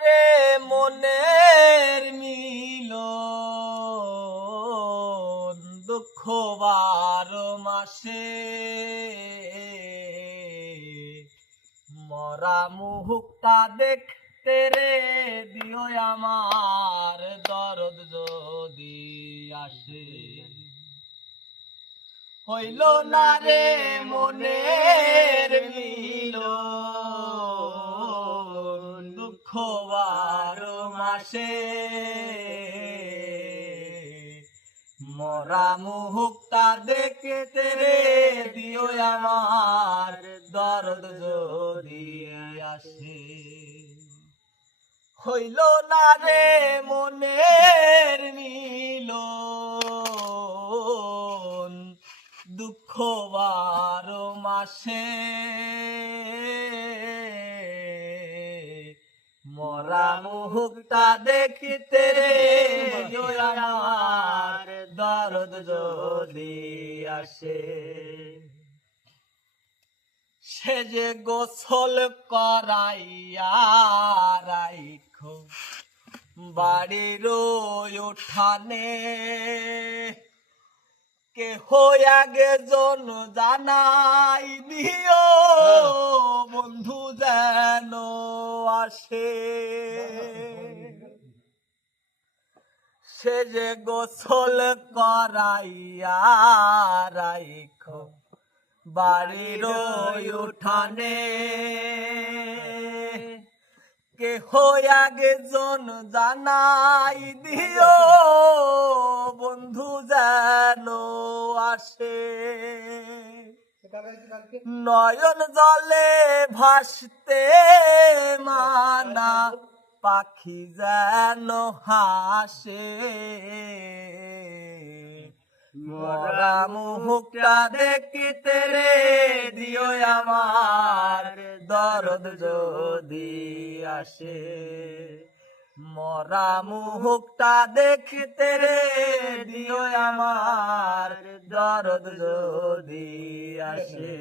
রে মনের মিলন দুঃখ 12 মাসে মরা মুখটা দেখতে রে দিও আমার দরদ যদি আসে হইল না রে মনের মিলন দুঃখ 12 মাসে মরা মুখটা দেখতে রে দিও আমার দরদ যদি আসে হইল না রে মনের মিলন দুঃখ 12 মাসে মরা মুখটা দেখতে রে আমার দরদ যদি আসে সে যে গোসল করাইয়া রাইখো বাড়ির উঠানে কেহ আগে জন জানাই দিও বন্ধু যেন আসে সে যে গোসল করাইয়া রাইখো বাড়ির উঠানে কেহ আগে জন জানাই দিও বন্ধু যেন আসে নয়ন জলে ভাসতে মানা পাখি যেন হাসে মরা মুখটা দেখতে রে দিও আমার দরদ যদি আসে মরা মুখটা দেখতে রে দিও আমার দরদ যদি আসে।